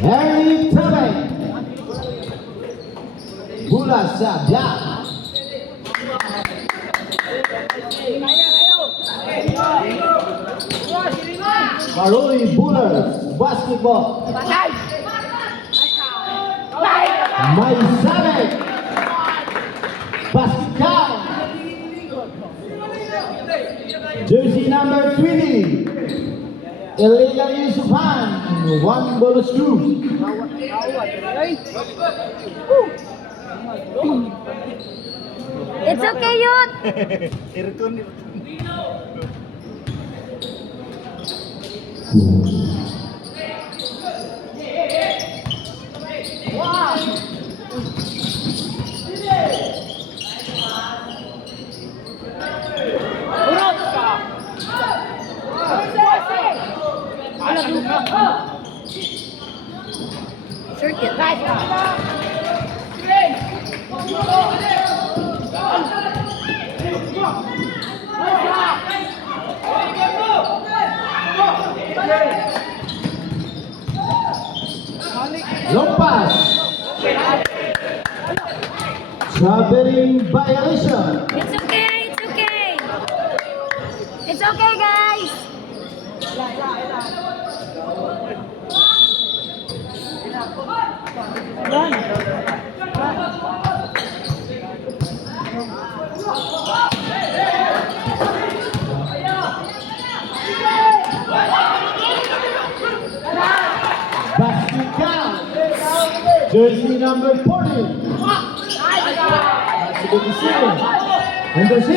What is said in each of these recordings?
Harry Tabay. Bola sa black. Maruli Bullers basketball. May Samek. Basket count. Jersey number 20. Illegal use of hand. One ball screw. It's okay, yun. Circuit. Long pass. Traveling violation. It's okay, it's okay. It's okay, guys. Basket count. Jersey number 40. That's a good decision. Number 6.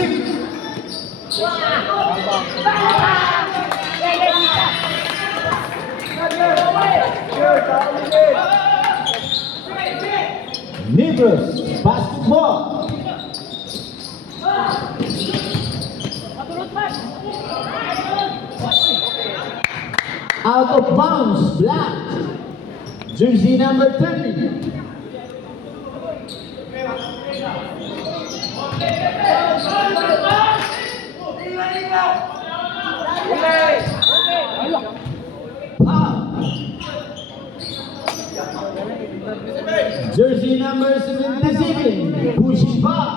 Nibros basketball. Out of bounds, black. Jersey number 30. Foul. Jersey number 77. Pushing back.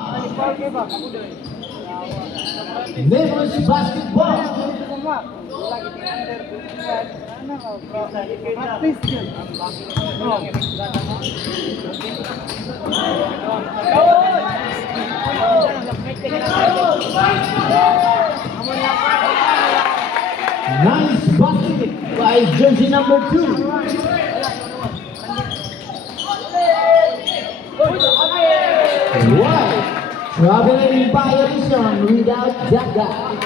Neighbors basketball. Nice basket by jersey number 2. Wow! Traveling violation without that guy.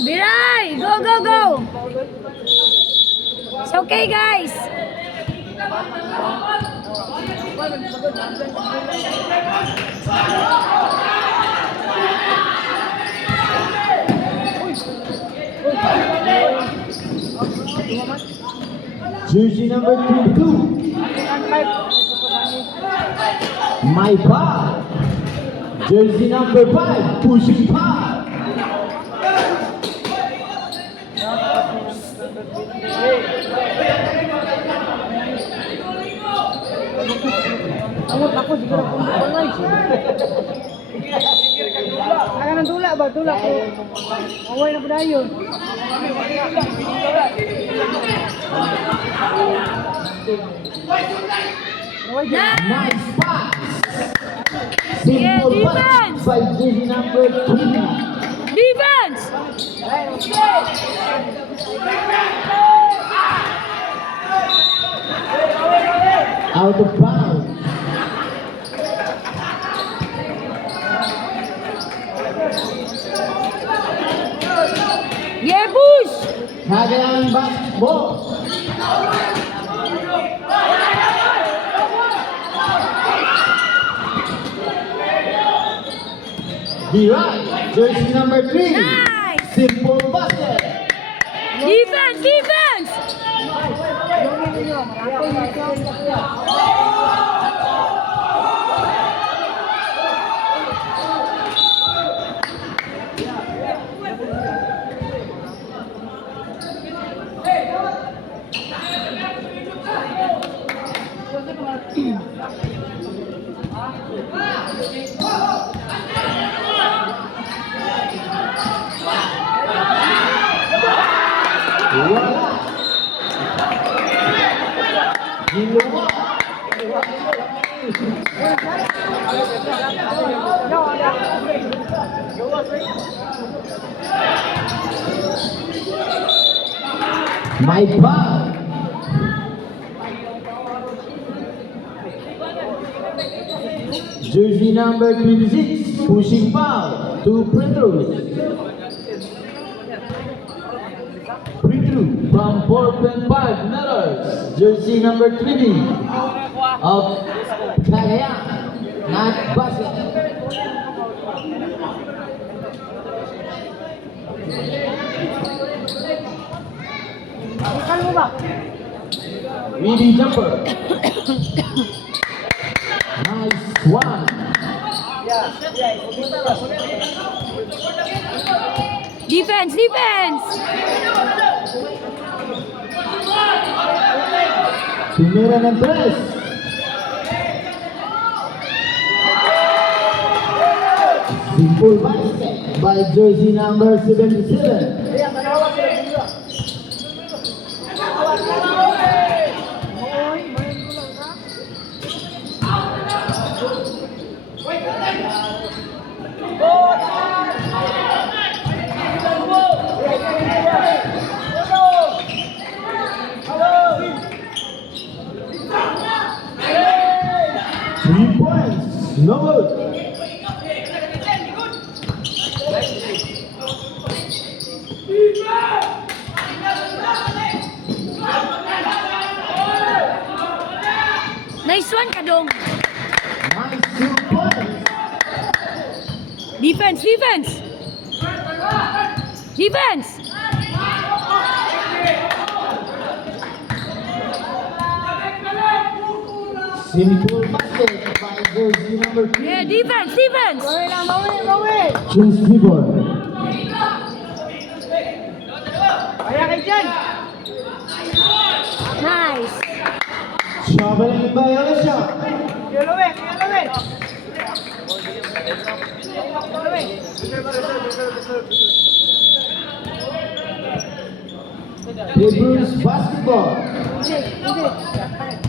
Biray! Go, go, go! It's okay, guys. Jersey number 22. My ball. Jersey number 5. Pushing power. Ako siguro kung balay. Aga nang dula ba? Dula ko. Away na padayon. Nice pass. Yeah, Simple pass defense. by jersey number 3. Defense! Out of bounds. Yeah, push! Kagayang basketball. Biray, jersey number 3. Nice! Simple basket. Defense! Defense! Wala. Ginawa. My ball. Jersey number 26, pushing foul, 2 free throws. Free throw from 4.5 meters, jersey number 20 of Cagayan, not basket. Bukan mo ba? Midi jumper. Nice one. Defense, defense! Tumira ng tres. Simple basket by jersey number 77. Three points, no good. Nice one, Kadong. Nice 2 points. Defense, defense! Defense! Simple basket by jersey number 3. Yeah, defense, defense! Bawi lang, bawi! Choose keyboard. Kaya kay Jan! Nice! Traveling violation. Yolowin! Hebrews basketball. Okay.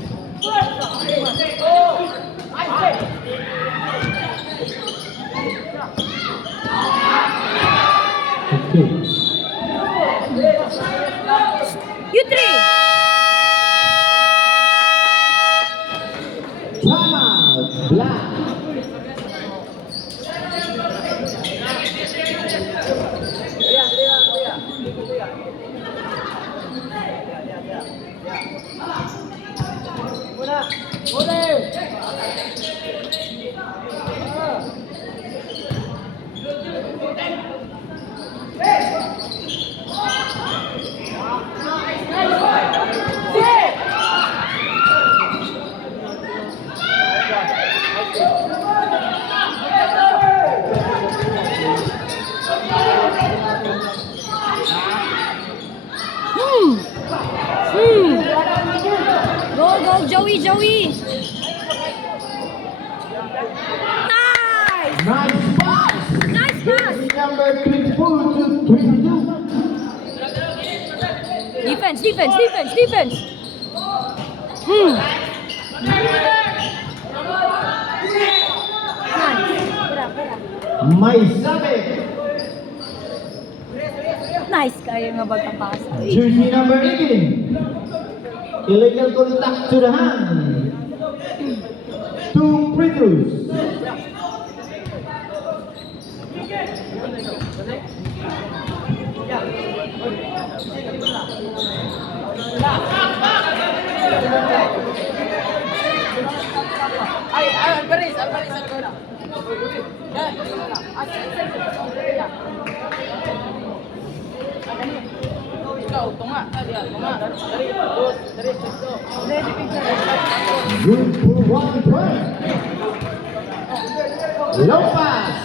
You three! Timeout. Black. Go, Joey, Joey! Nice! Nice pass. Nice pass! Jersey number 24 to 22. Defense, defense, defense, defense! May sabi. Nice kayo nga pagkapasa. Jersey number 18. Illegal contact to the hand. 2 free throws. Alvarez. Good for 1 point. Low pass.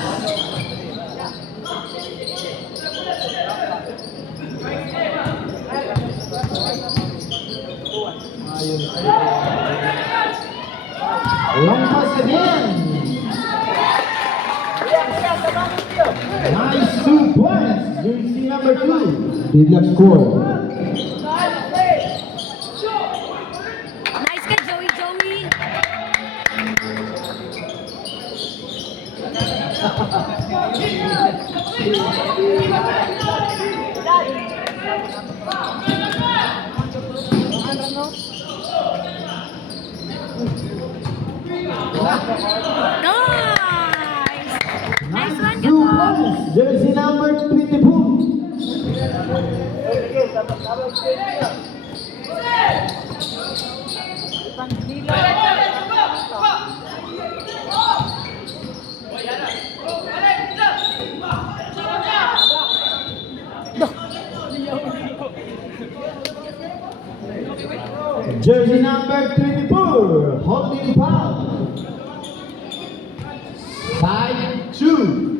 Long pass again. Nice 2 points. Jersey number 2 did not score. Nice ka, Joey, Joey. Nice! Nice one, 2 Gabo. points. Jersey number 22. Jersey number 24, holding foul. 5-2.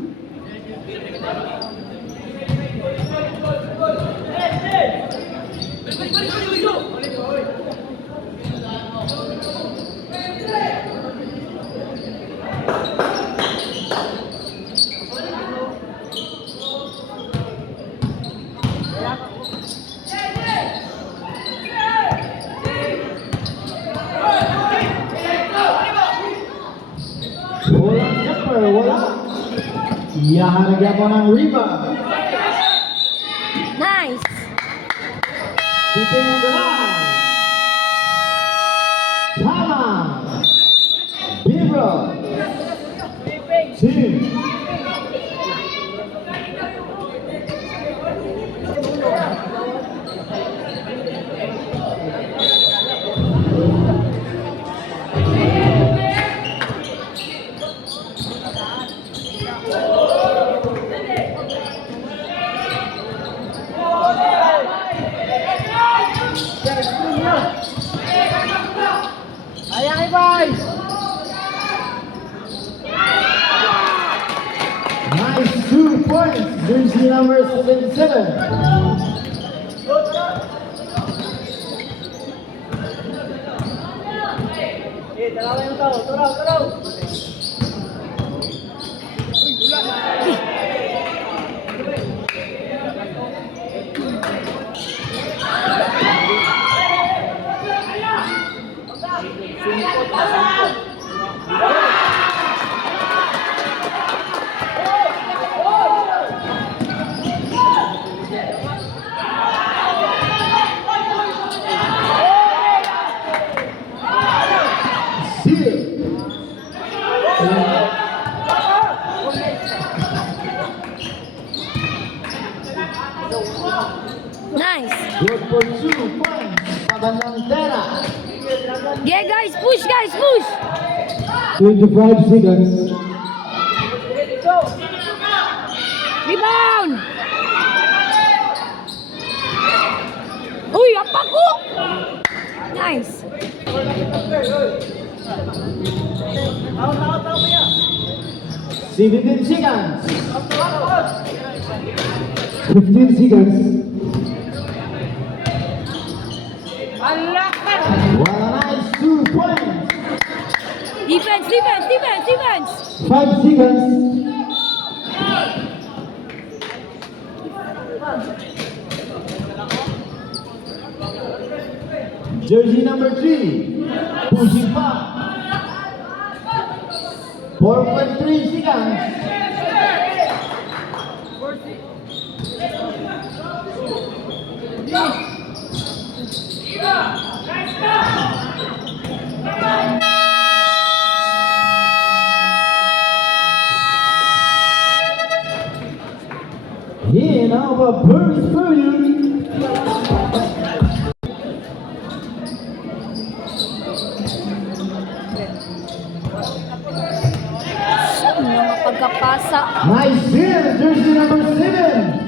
Walang jumper, wala. Iyahanagyan mo ng rebound. Nice! Sitting on the line. Tama. Bibro. Team. Ayan kay boys. Nice 2 points. Jersey number 77. Taraw yung tao, taraw. Nice! Good for 2 points. Pagandang Tera. Yeah, guys, push, guys, push! 25 seconds. Rebound! Uy, apa ko? Nice! 17 seconds. 15 seconds. Well, nice 2 points. Defense, defense, defense, defense! 5 seconds. Jersey number 3, pushing back. 4.3 seconds. Here now a burst for you. Mga pagkapasa. Nice steal, jersey number 7.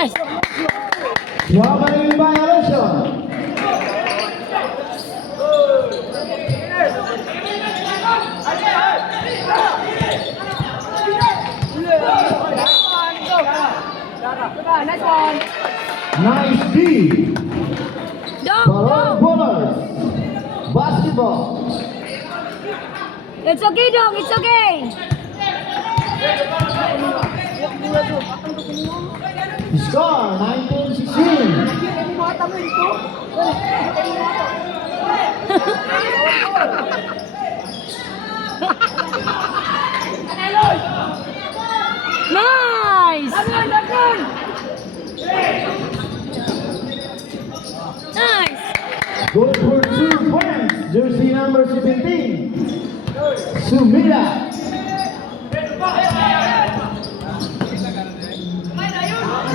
Nice! Traveling violation. Nice one. Nice D. Dong, Balon dong. Bowlers. Basketball. It's okay, dong. It's okay. Score 19-16. Nice. Nice. Good for 2 points. Jersey number 17. Sumira.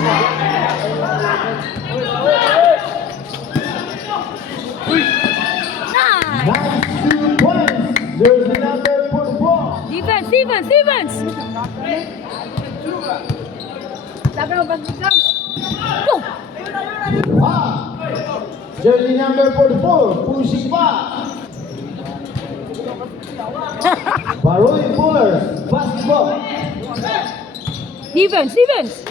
Nice. Nice 2 points. Jersey number 44. Defense, defense, defense. Go. Wow. Jersey number 44. Pushing back. Baroy Bowlers. Basketball. Defense, defense.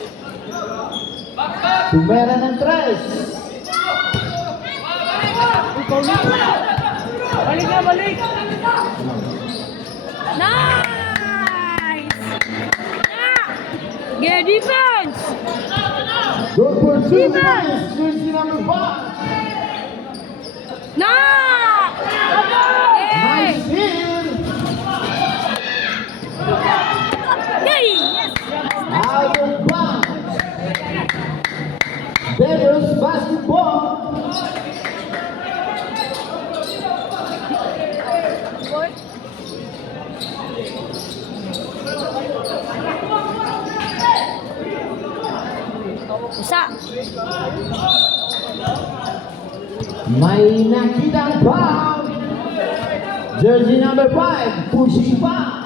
Tumera ng tres. Balik na, balik. Nice. Yeah, defense. Good for 2 Defense. points. Jersey number 5. Nice. Nice Yay. steal. Yay. Yes. Out of bounds. Devils basketball. Isa. May nakitang foul. Jersey number 5. Pushing back.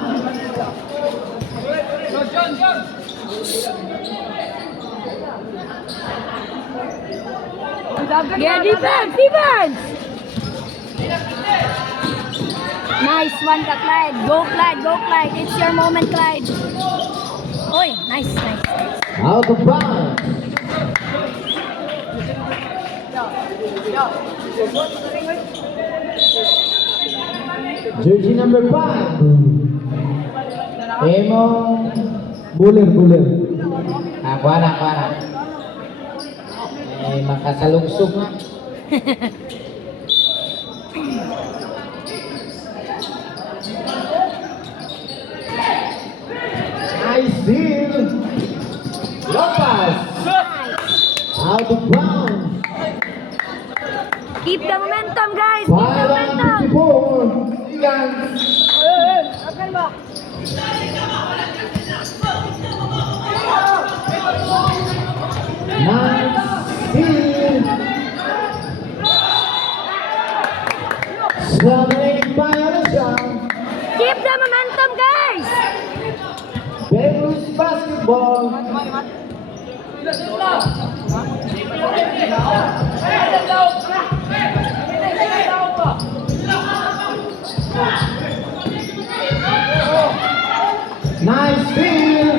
Yeah, defense, defense. Nice one, ka, Clyde. Go, Clyde, go, Clyde. It's your moment, Clyde. Oy, nice, nice. Out of bounds. Jersey number 5. Emo. Bulir. Ako na. Eh, makasalugsog na. Nice steal. Lopez. Out of bounds. Keep the momentum, guys. Keep the momentum. 5-54 seconds. Akan ba? Nice steal. 7-8 violation. Keep the momentum, guys. Belarus basketball. Nice steal.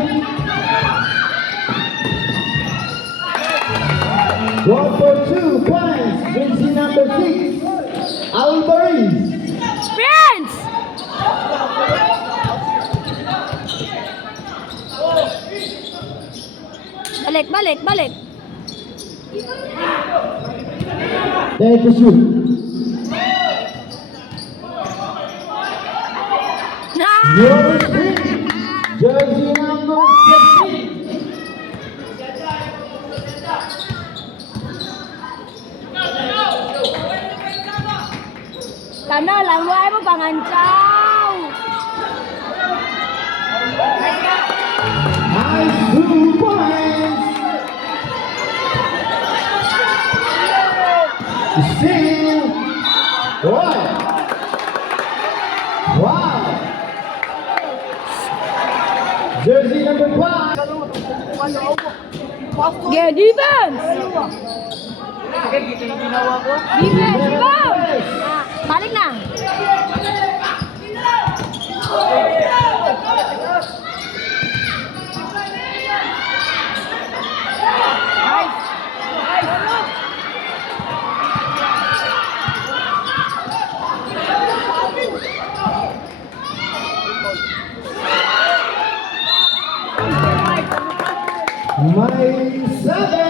Go for 2 points. Jersey number 6. Alvarez. Friends. Balik. There to shoot. Your team, jersey number 17. Kana lang, wala mo pangancaw. Nice 2 points. Steal. Boy. Wow. Jersey number 5. Yeah, defense. Defense, go. Balik na. May 7.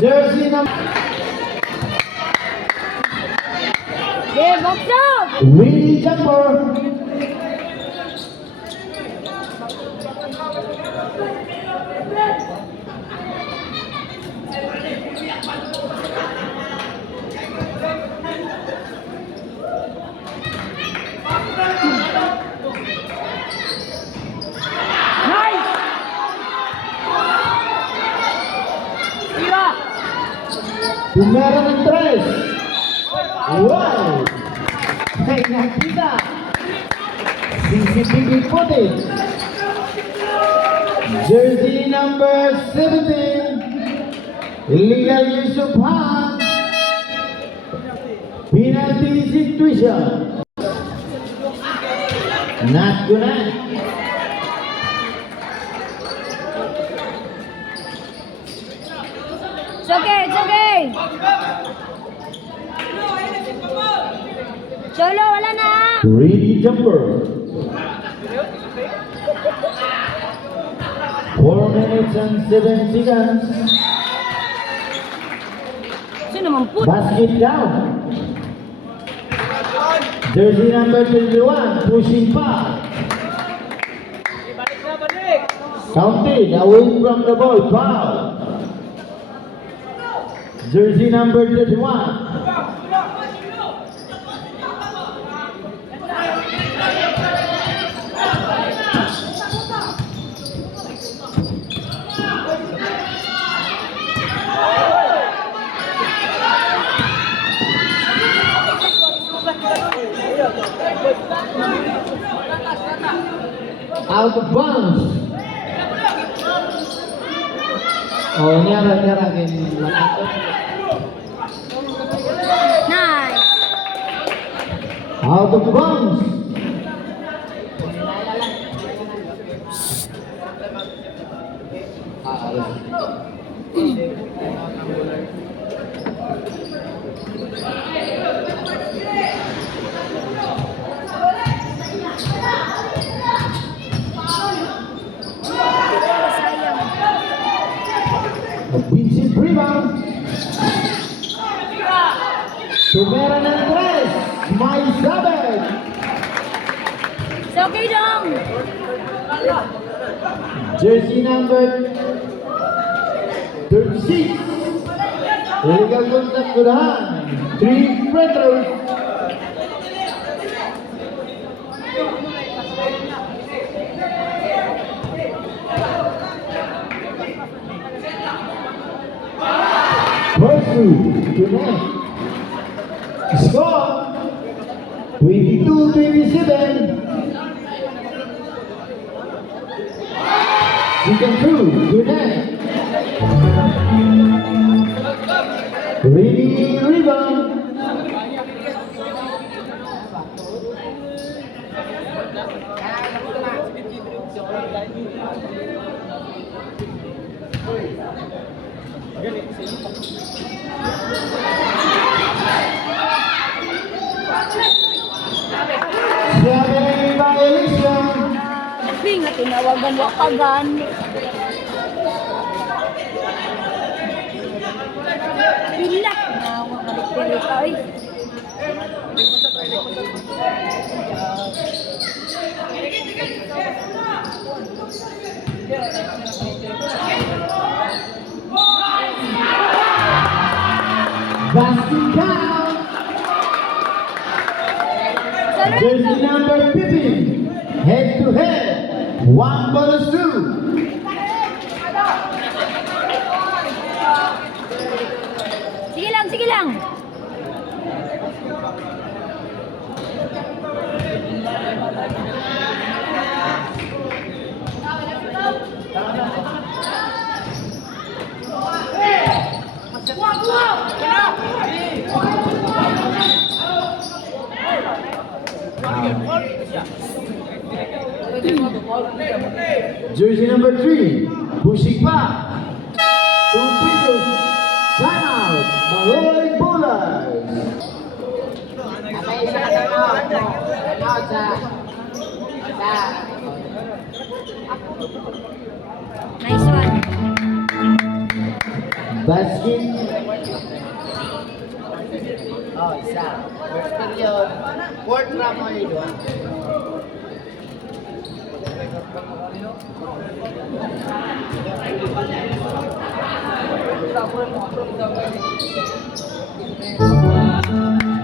Jersey number Okay, box out! Willie Jumper. Nice! Tira! Tumera ng 3. Wow! May nakita. CCTV footage. Jersey number 17. Illegal use of hands. Penalty situation. Not good. It's okay, it's okay! Cholo, wala na! Ready Jumper. 4 minutes and 7 seconds. Sino man po? Basket down. Jersey number 21, pushing foul. Counted, away from the ball, foul. Jersey number 31. Out of bounds. Oh, nyara gini. Nice! Out of bounds. Sayang. A Vincent rebound. Tumera ng 3. May 7. It's okay dong! Jersey number 36. Illegal contact to the hand. 3 free throws. Persu Junaid. Score 22-27. Second two, Junaid. Ready rebound. Seven violation. Sabi nga, tinawagan wakagan. Bilak na, wakalik-pilik ka eh. Basket down. Jersey number 15. Head to head. 1-2. Sige lang, sige lang. Jersey number 3. Pushing back. 2 free Timeout. Maroy Bullers. Nice one. Basket. Oh, isa. First period. Fourth round mo yun.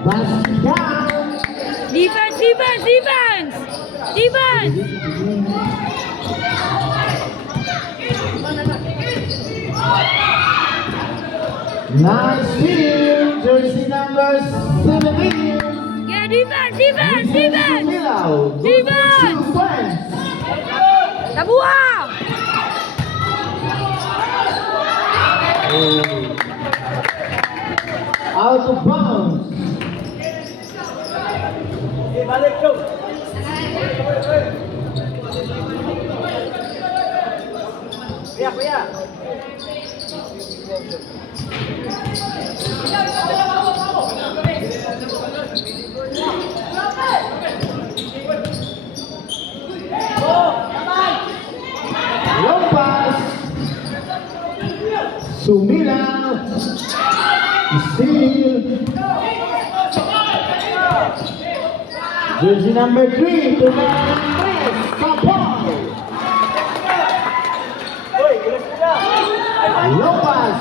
Basket down. Defense, defense, defense! Defense! Nice steal. Jersey number 17. Yeah, defense, defense, defense! Milaw. Defense! 2 points. Tabuha! Out of bounds. Long pass. Sumilaw. Steal. Jersey number 3 to Chris Kapal. Long pass.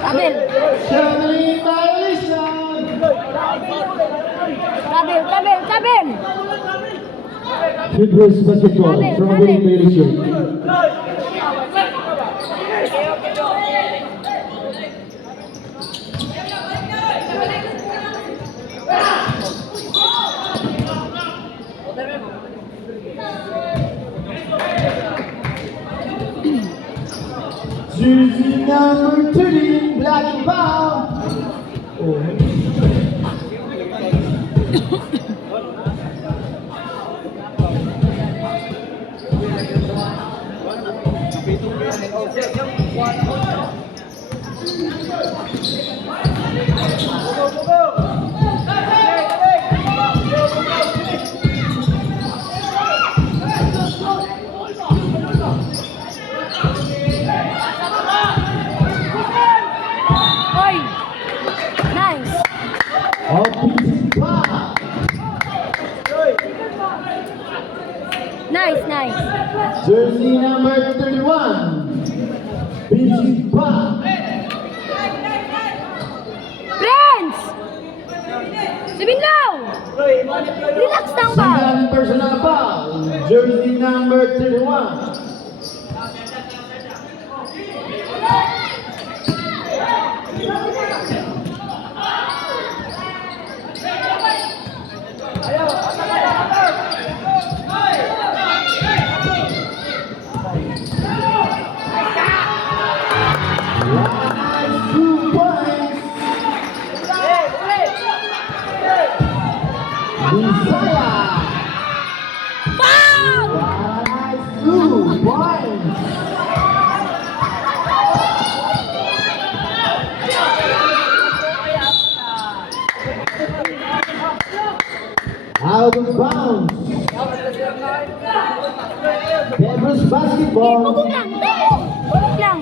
Tabel! Traveling violation. Tabel, tabel, tabel! Hebrews basketball. Tabel, Traveling tabel. violation. Jersey number 13, black and brown. Oy! Nice! Offensive foul. Nice, nice! Jersey number 31, BG Pop. Friends! Sabinlaw! Relax lang ba? Second personal foul. Jersey number 31. Last 2 points. Desire. Foul! Last 2 points. Out of bounds. Hebrews basketball. Pugong lang! Pugong lang!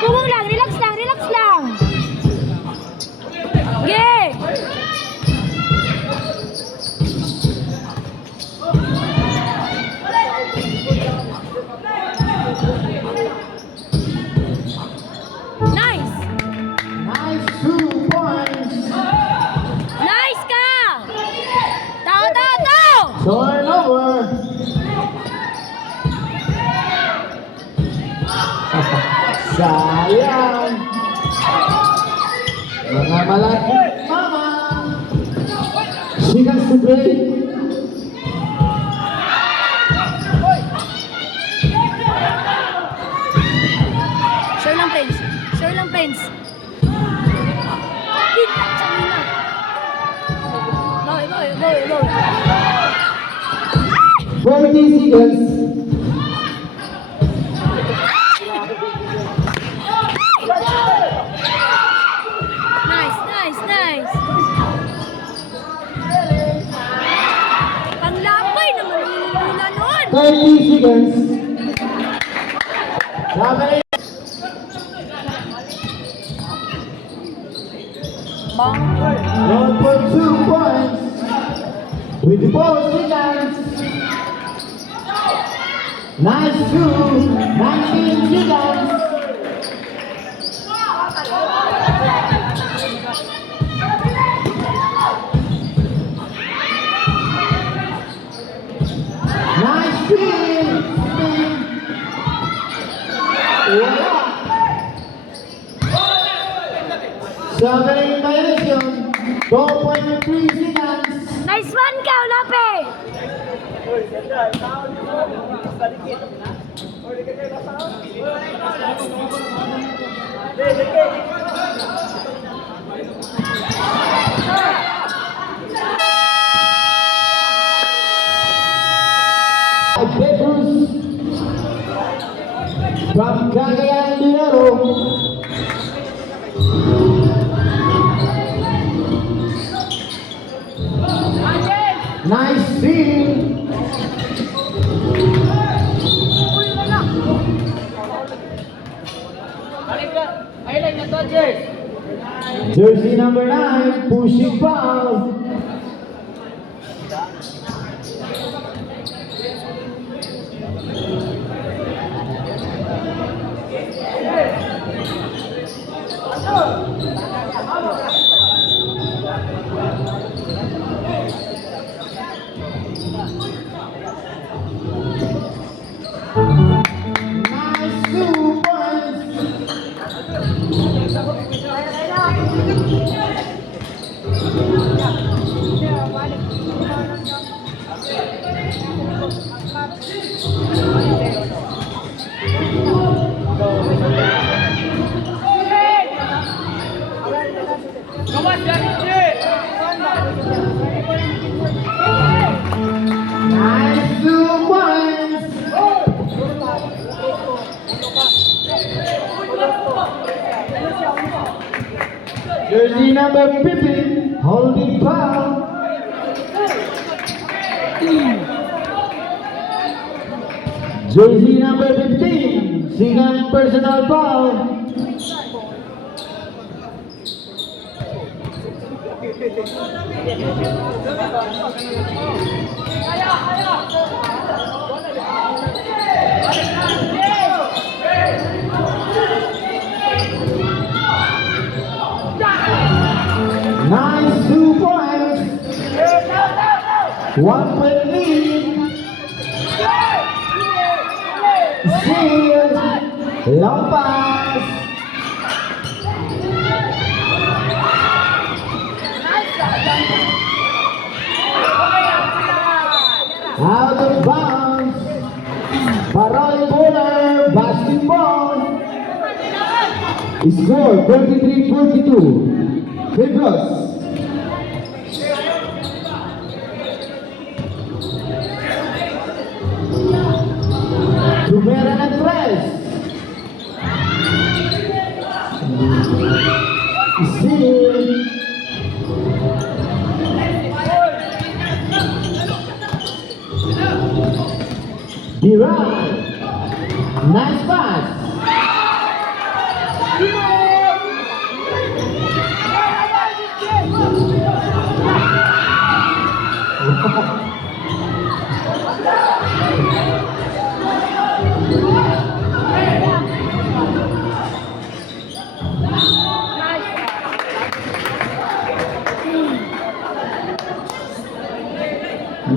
Pugong lang! Relax lang! Relax lang! Okay! Nice! Nice 2 points. Nice ka! Tao, tao, tao! Turnover. Sayang. Mga malaking mama. She has to play. Sure lang, friends. Sure lang, friends. Kita, China. Boy, boy, boy, boy. 40 seconds. 30 seconds. 7, 8. Bang. Going for 2 points. 24 seconds. Nice 2. 19 seconds. Nice 3. Wala. 7 violation. 2.3 seconds. Nice one, Kao Lape. Petrus from Cagayan de Oro. Nice steal. Jersey number 9, pushing foul. Nice 2 points. Nice 2 points. Jersey number 15, holding foul. Jersey number 15, second personal foul. Nice 2 points. 1 point lead. Steal. Long pass. Out of bounds. Parol Bowler, basketball. Score 23-42. Fibros. Tumera ng tres. Steal. Durant. Nice pass.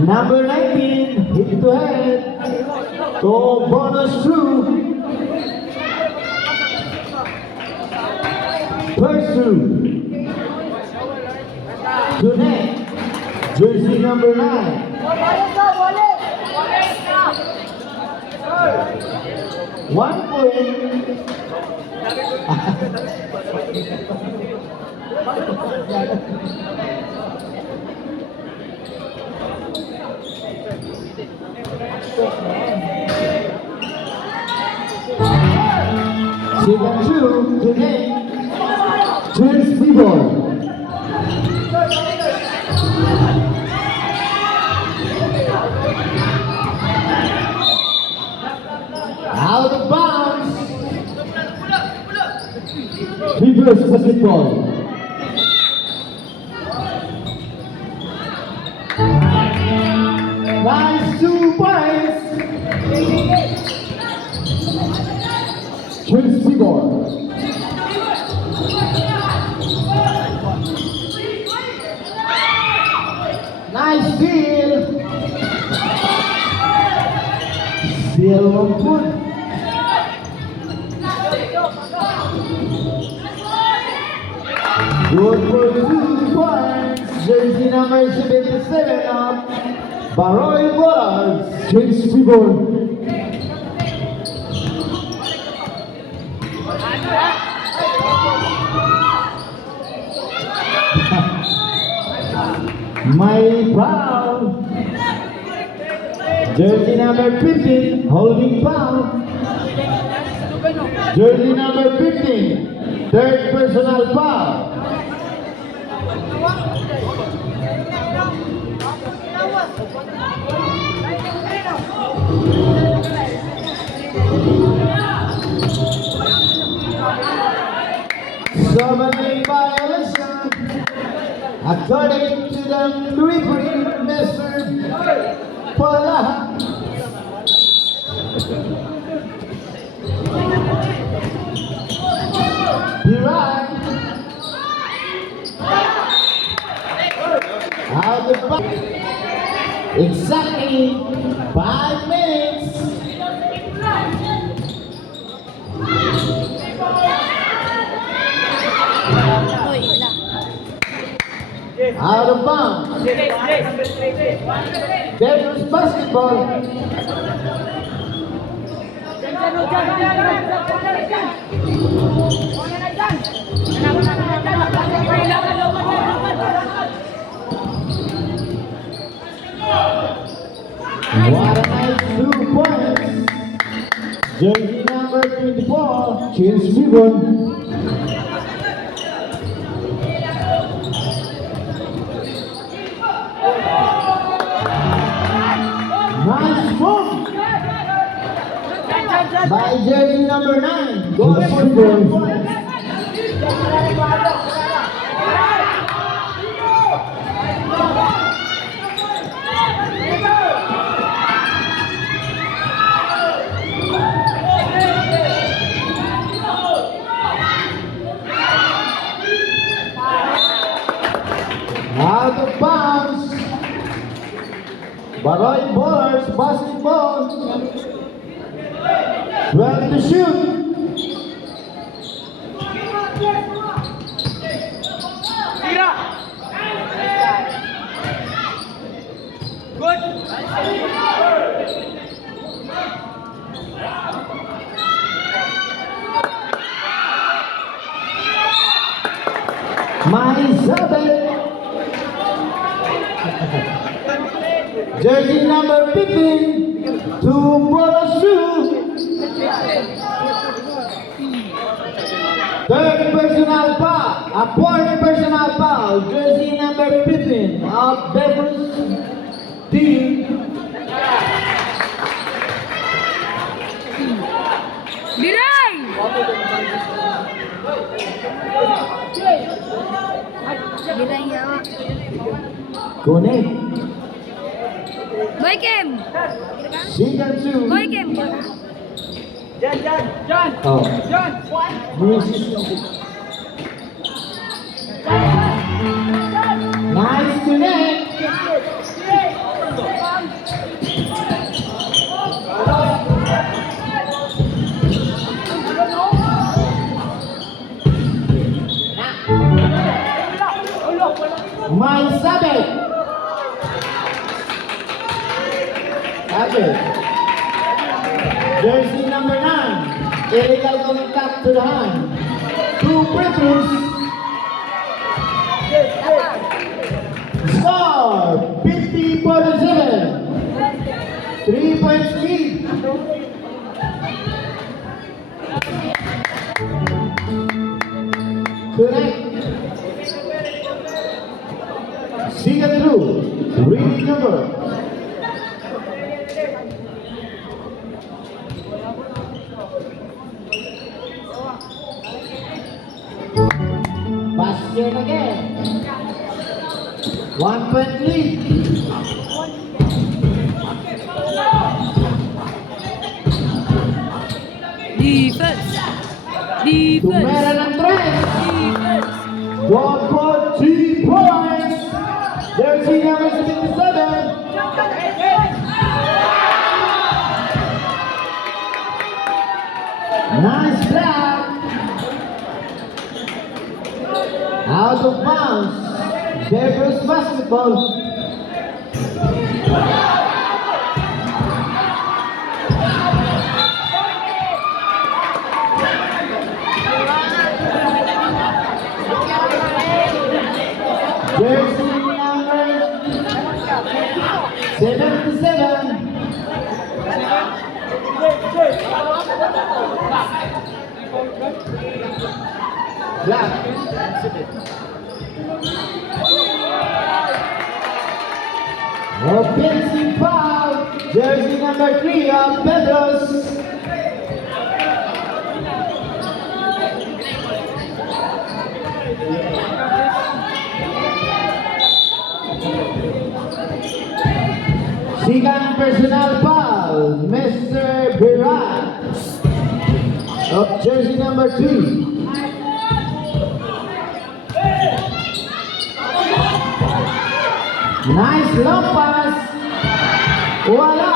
Number 19, hit to head. Go bonus through. Pursue. Connect. Jersey number 9. 1 point. Second two, connect. Twins people. Reverse basketball. Nice 2 points. Twins ball. Nice steal. Steal 1 point. Good for 2 points. Jersey number 77 of Baroy Ballers. Twins ball. My foul. Jersey number 15 holding foul. Jersey number 15 third personal foul. Summoning violation according to the referee, Mr. Pala. Right. Out the back. Exactly 5 minutes. Uy, wala. Out of bounds. There's basketball. What a nice 2 points. Jersey number 24, Chase Ribbon. Nice move by jersey number 9. Goal for 4 points. Out of bounds. Baroy Ballers basketball. 12 to shoot. Maizabel. Jersey number 15 to Borosu. Third personal foul, a fourth personal foul. Jersey number 15 of Beverly team. Bilay! Bilay yawa. Connect. Boy Kim! Season 2. Boy Kim! Oh. Nice connect. My Sabbath. Jersey number 9. Illegal contact to the hand. 2 free throws. Score 50-47. 3 points lead. Tonight. See it through. Reading number. turn again. 1 point lead. Defense! Defense! Tumera ng 3. Defense! One for 3 points. Jersey number 67. Nice block. Out of bounds. Devils basketball. Jersey number 77. Black. Offensive foul. Jersey number 3 of Pedros. Second personal foul, Mr. Birat of jersey number 3. Nice long pass. Wala.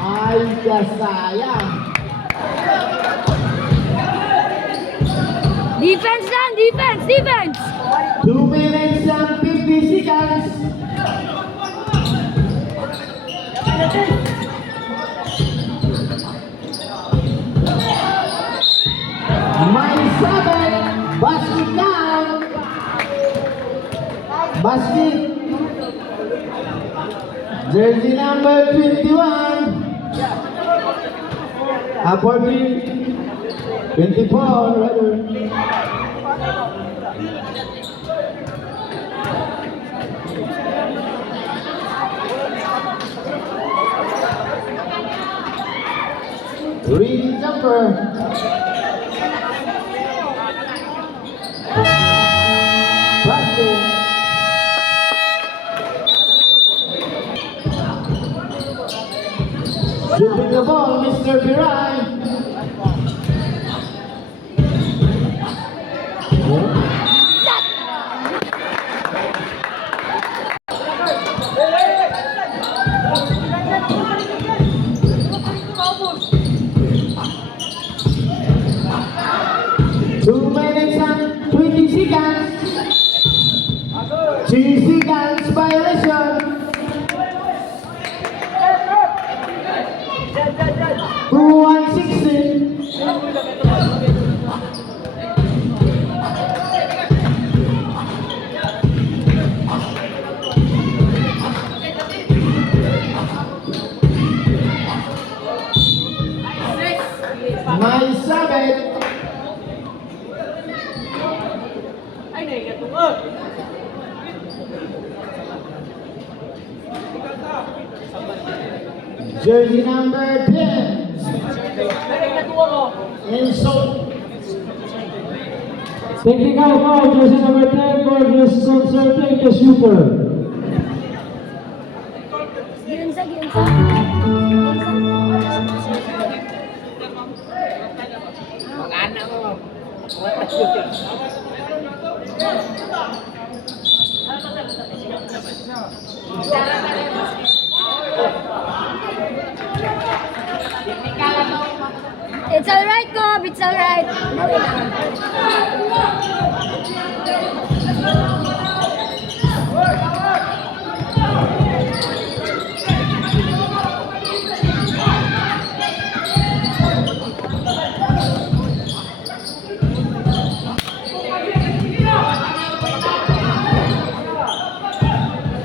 Ay, kasayang. Defense lang! Defense! Defense! 2 minutes and 50 seconds. May 7. Basket down. Basket. Jersey number 21. 24 rather. Reading jumper. Basket. Shooting the ball, Mr. Biray. Two minutes and 20 seconds. 3 seconds violation. 160. May 7. Jersey number 10. Insult. Technical foul, jersey number 10 for this concerting the shooter. Ginsa, ginsa. It's alright, Cobb. It's alright. Dali lang.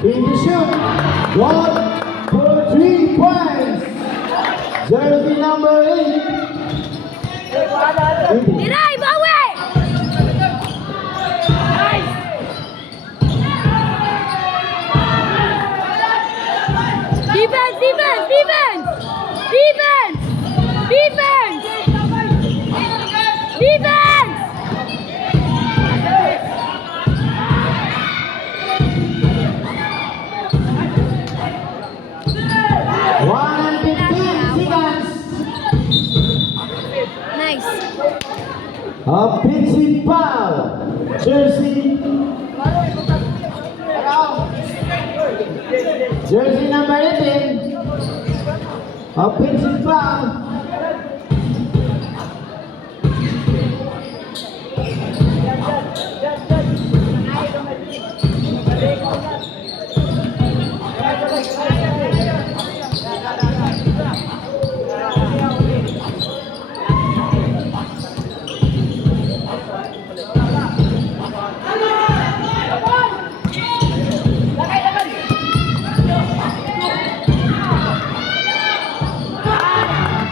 In the shoot. 1 for 3 points. Jersey number 8. Diray, bawi! Defense, defense, defense! Defense! Defense! Defense! Offensive foul. Jersey number 18. Offensive foul.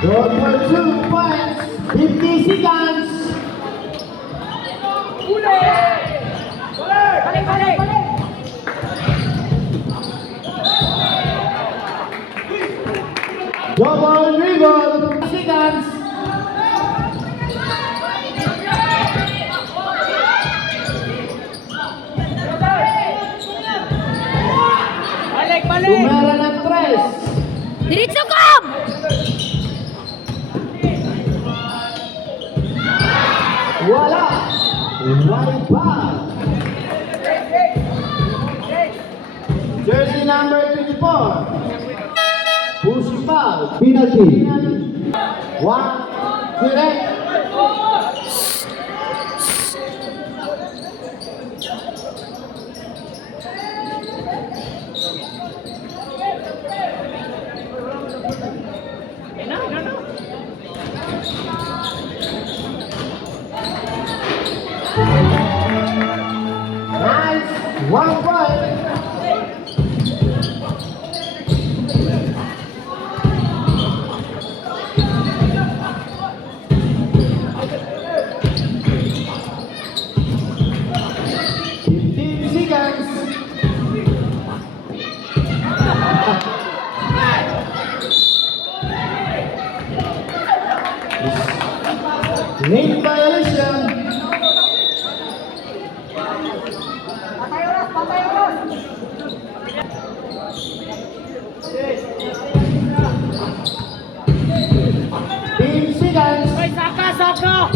Goal for 2 points. 50 seconds. Double dribble. Seconds. Tumera ng 3. Diretso kom! Wala. Right foul. Jersey number 24. Push foul. Penalty. 1. Correct. Nice. 1 point. Late violation. Team seconds. Saka!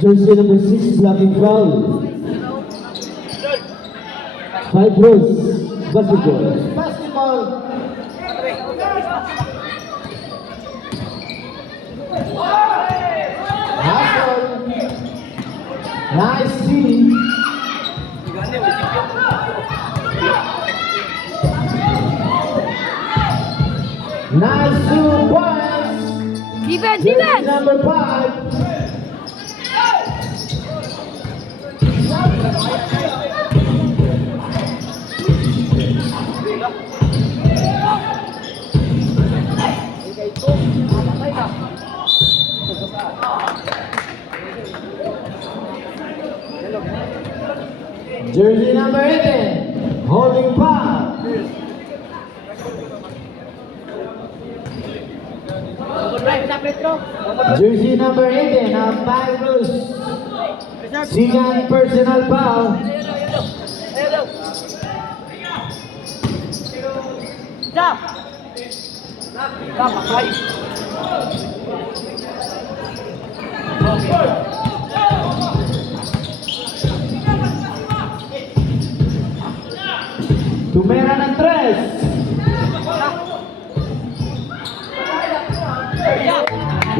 Jersey number 6 blocking foul. 5 rows. Basketball. Basketball. Hustle. Nice D. Nice 2 points. Defense, Jersey defense! number 5. Jersey number 18, holding foul. Jersey number 18, a 5 loose. Second personal foul. Tumera ng 3.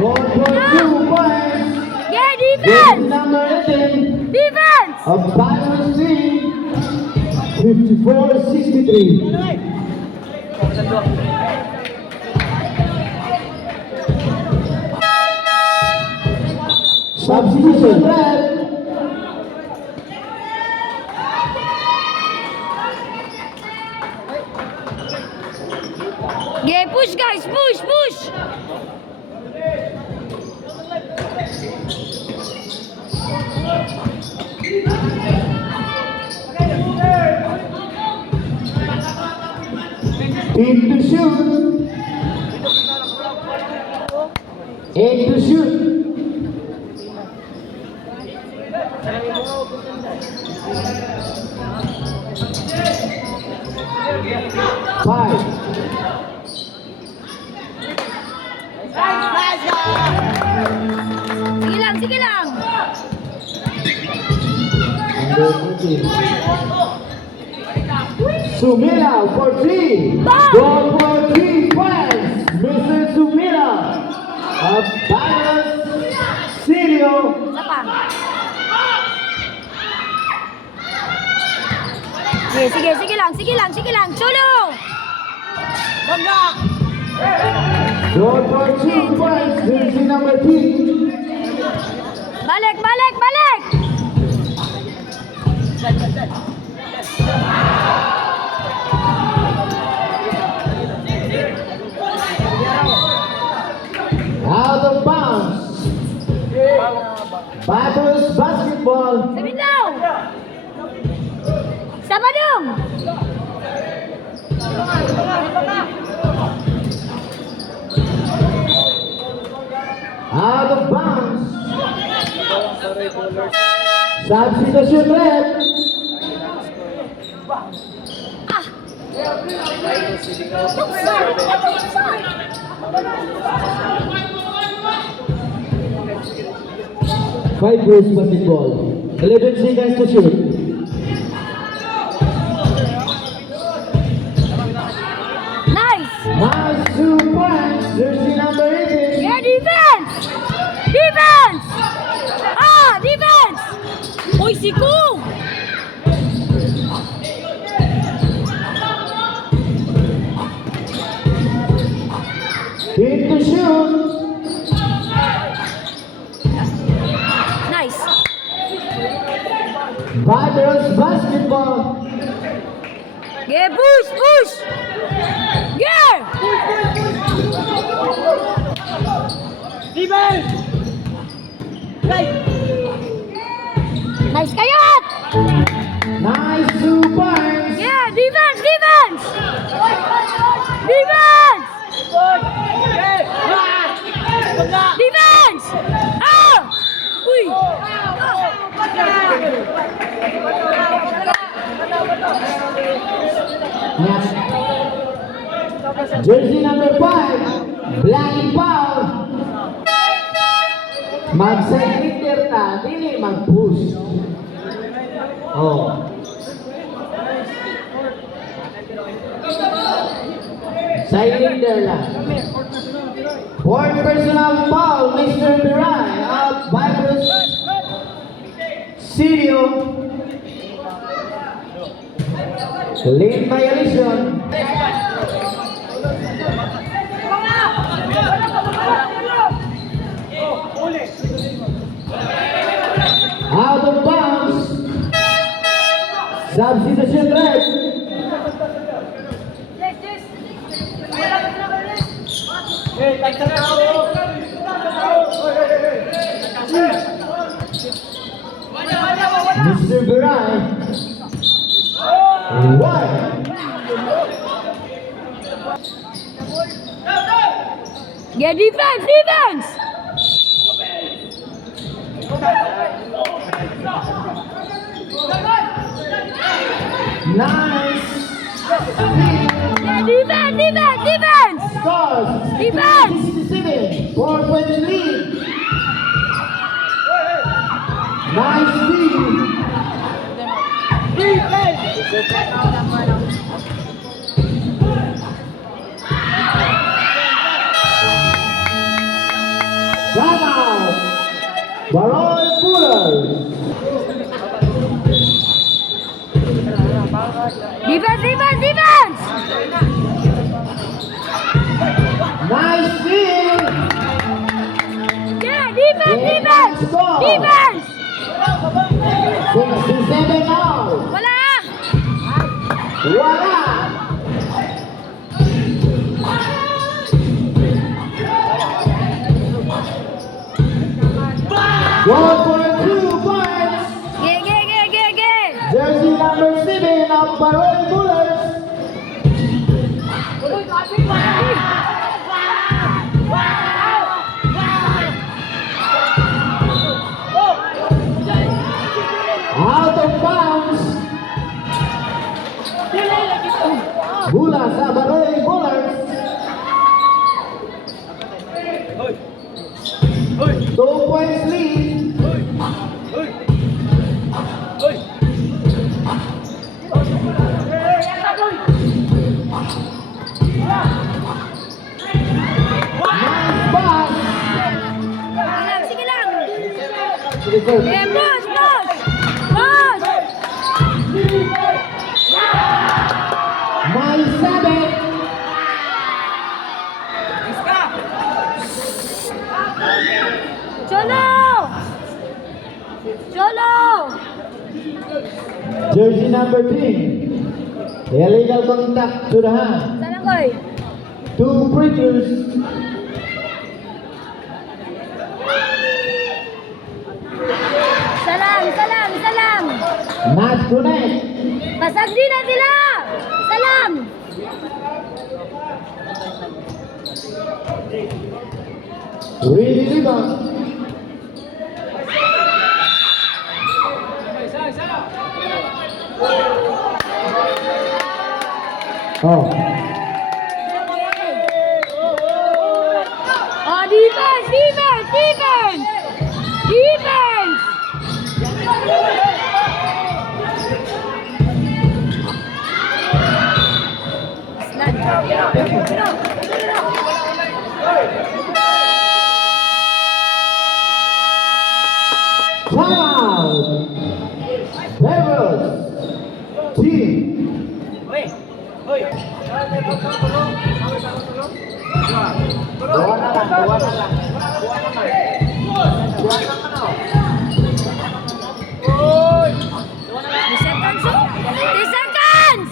Goal for 2 points. Yeah, Jersey defense! number 18, Defense! a balance team. 54-63. Substitution. Yeah, push guys, push! Team to shoot. 8 to shoot. 5. Sige lang, sige lang. Sumila for 3. Bang! Goal for 3 points. Mr. Sumila. Balas Sirio. Isa pa. Sige lang. Chulu! Goal for 2 points. Jersey number 3. Balik! Out of bounds. Battles basketball. Sabi now! Sama dong! Out of bounds. Substitution red. Five girls basketball. 11 seconds to shoot. Nice! Nice 2 points. Jersey number 18. Yeah, defense! Defense! Uy, si Kung! Hit to shoot. Nice! Battles basketball. Yeah, push! Yeah! Nice kayat! Nice 2 points. Yeah, defense! Defense! Ah! Uy! Jersey number 5. Blackie Paul. Mag-side hitter ta, dili mag-push. Oh. Side hitter lang. Fourth personal foul, Mr. Mirai of Vibros Sirio. Lane violation. Out of bounds. Substitution red. Mr. Biray. One. Yeah, defense! Nice. Yeah, defense! Scores. Defense. 67. 4 points lead. Nice lead. Shut out. Baroy Bullers. Defense! Nice steal. Yeah, defense! 67 all. Wala! Wala. Goal for 2 points. Ge! Jersey number 7 of Baroy Bullers. reserve. Okay, push, push! Push! My 7. Cholo! Cholo! Jersey number 3. Illegal contact to the hand. Sana koy? 2 free throws. Salam, salam, salam! Not connect. Pasagdi na sila! Salam! Really rebound. Oh, Oh, defense, defense, defense! Defense! foul. Devils. Team. Dua na lang. Seconds, oh! 3 seconds!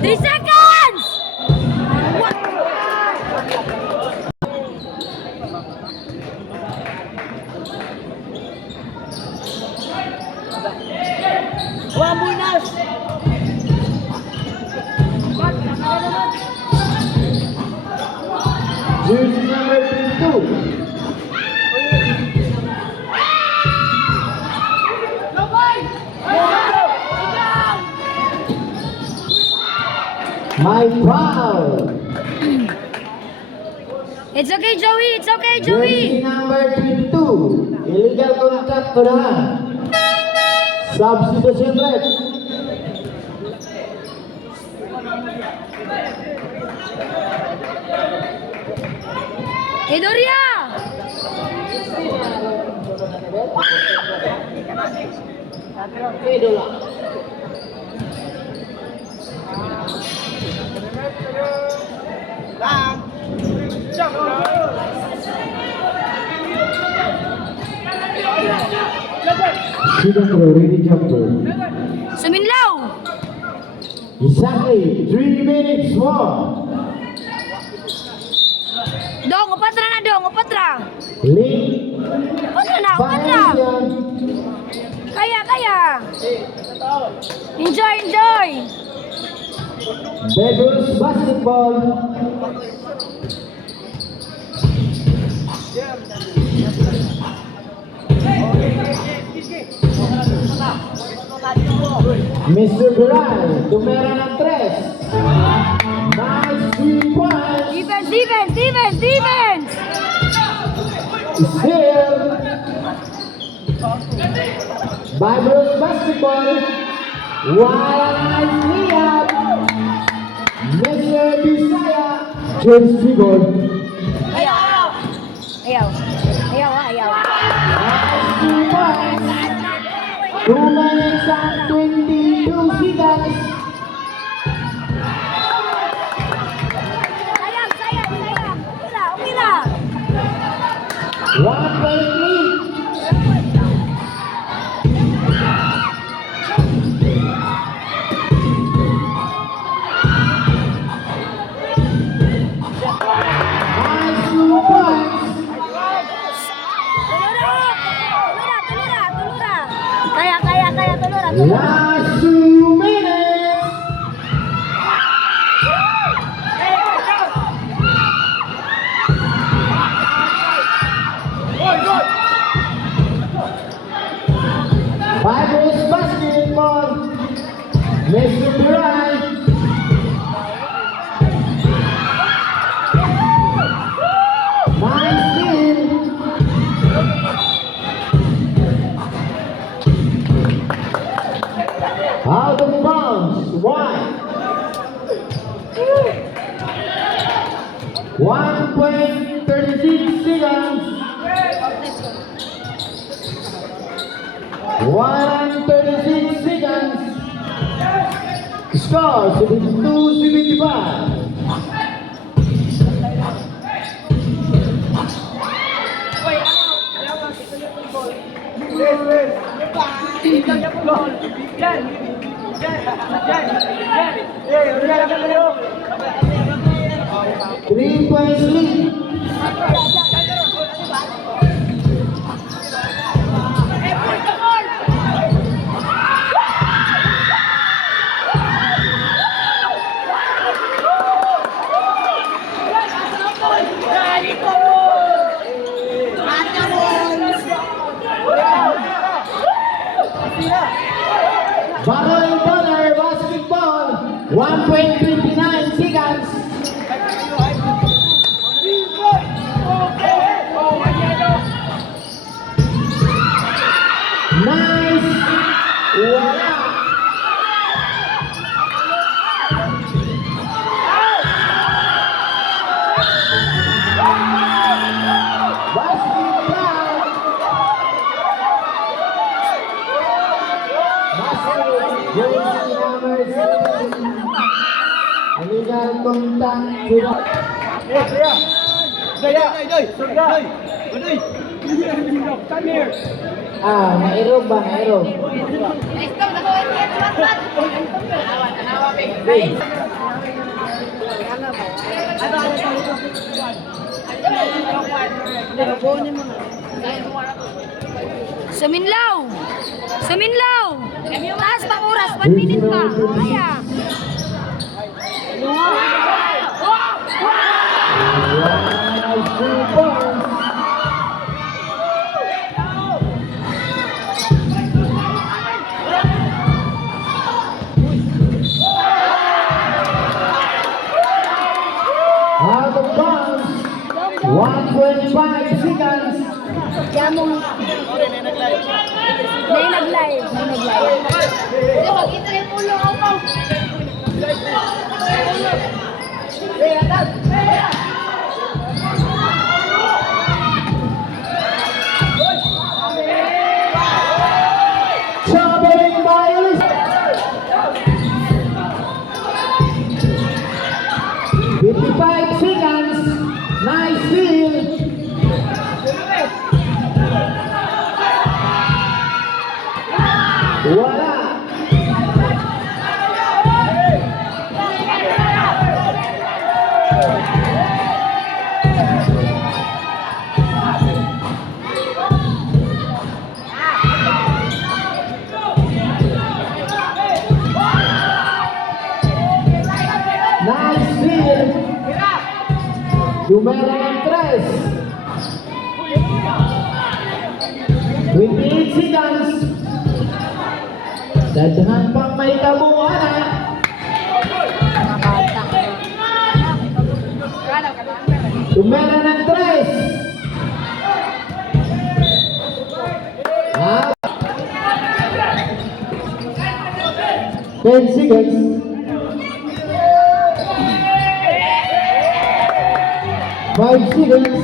3 seconds! What? Jersey number 32. My foul. It's okay, Joey. It's okay, Jersey Joey. number 22. Illegal contact to the hand. Substitution ref. Edoria! Second row, ready jumper. Suminlaw! Exactly 3 minutes more. Dong, upatra na dong, upatra. Link. Upatra na, upatra. Violation. Kaya, kaya. Enjoy, enjoy. Devils basketball. Mr. Dural, tumera ng 3. Nice 3 points. Defense, defense, defense, defense. Still. Devils basketball. Nice layup. Mr. Bisaya. James Figol. Ayaw. Ayaw. Ayaw, ayaw. Nice 3 points. 2 minutes and 22 seconds. Sayang, sayang, sayang. Umira, umira. 1 point lead. Nice 2 points. Tulura, tulura, tulura, tulura. Kaya, kaya, kaya, tulura, tulura. Last 2 minutes. Fibers basketball. Mr. Duran. Nice steal. Out of bounds. 1.36 seconds. 136 seconds. Score 72-75. Three-point lead. Barrel Bonner basketball. 1.29 seconds. Nice. Wala. Ah, nairog ba? Nairog. Suminlaw! Suminlaw! Taas pang oras, 1 minute pa. Kaya. Out of bounds. 1.5 seconds. Kaya mo. May nag-live. May nag-live. Mag-itra yung ulo ako. Traveling by 55 seconds. Nice steal. Wala. Nice steal. Numero ng 3. 28 seconds. Dadhan pang may tabuhan. Numero ng 3. Ah. 10 seconds. 5 seconds.